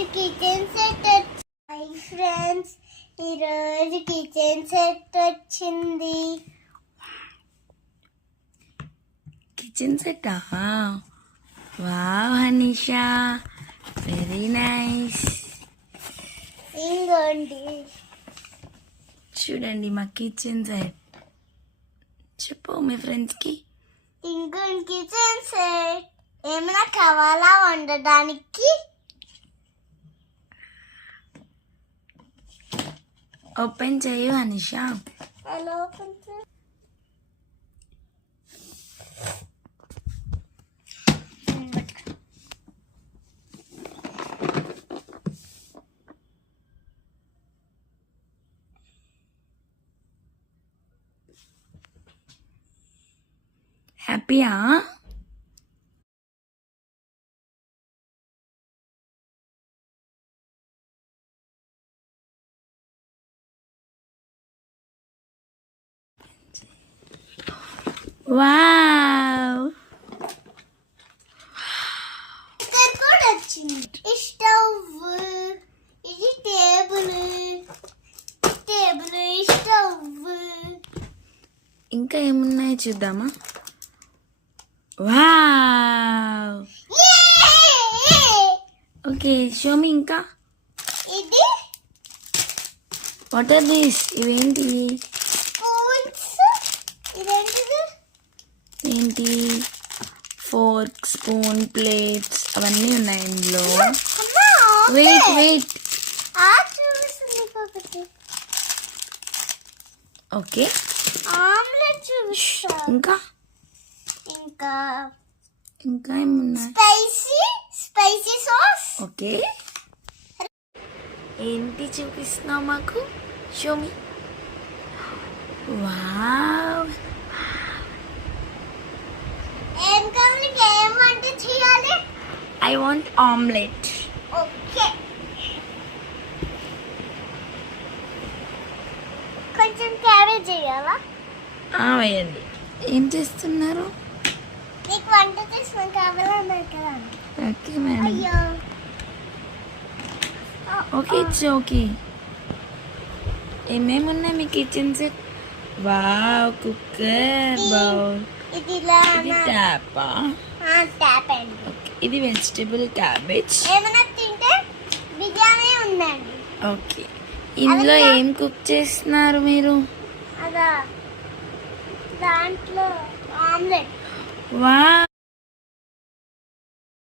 ఈరోజు kitchen set hi friends, ఈరోజు kitchen set వచ్చింది. కిచెన్ సెట్టా? Wow Hanisha, very nice. ఇంకోండి చూడండి మా కిచెన్ సెట్. చెప్పు మీ ఫ్రెండ్స్కి. ఇంకోండి కిచెన్ సెట్. ఏమైనా కావాలా వండడానికి? ఓపెన్ చేయు హనీషా. ఎలా ఓపెన్ చేయాలి? హ్యాపీయా? వావ్, ఇక్కడ కూడా వచ్చింది. ఈ స్టవ్, ఇది టేబుల్, ఈ స్టవ్. ఇంకా ఏమున్నాయో చూద్దామా? Wow, okay show me. ఇంకా ఇది వాట్ ఆర్ దిస్? ఇవేంటి? స్పూన్స్. ఇదేంటిది? ఏంటి? ఫోర్క్, స్పూన్, ప్లేట్స్ అవన్నీ ఉన్నాయి ఇందులో. అమ్మా, వెయిట్. చూపిస్తుంది ఒకటి. ఓకే, ఆమ్లెట్ చూపిస్తా. ఇంకా ఇంకా ఏమున్నాయి? Spicy sauce. ఓకే, ఏంటి చూపిస్తున్నావు మాకు? Show me. వావ్, ఏం కావాలి? ఏం వంట చేయాలి? I want omelette. ఓకే, కొంచెం క్యారేజ్ చేయాలా? వేయండి. ఏం చేస్తున్నారు? నీకు వంట చేసిన కావాలన్నారు కదా. Okay madam. అయ్యో, ఓకే, ఇట్స్ ఓకే. ఏమేమి ఉన్నాయి మీ kitchen set? Wow, cooker, bowl. ఇది ఇలా ఇది ట్యాపా? ట్యాప్ అండి. ఓకే, ఇది వెజిటబుల్ క్యాబేజ్. ఏమైనా తింటే బిర్యానీ ఉందండి. ఓకే, ఇందులో ఏం కుక్ చేస్తున్నారు మీరు? అదా, దాంట్లో ఆమ్లెట్. వావ్.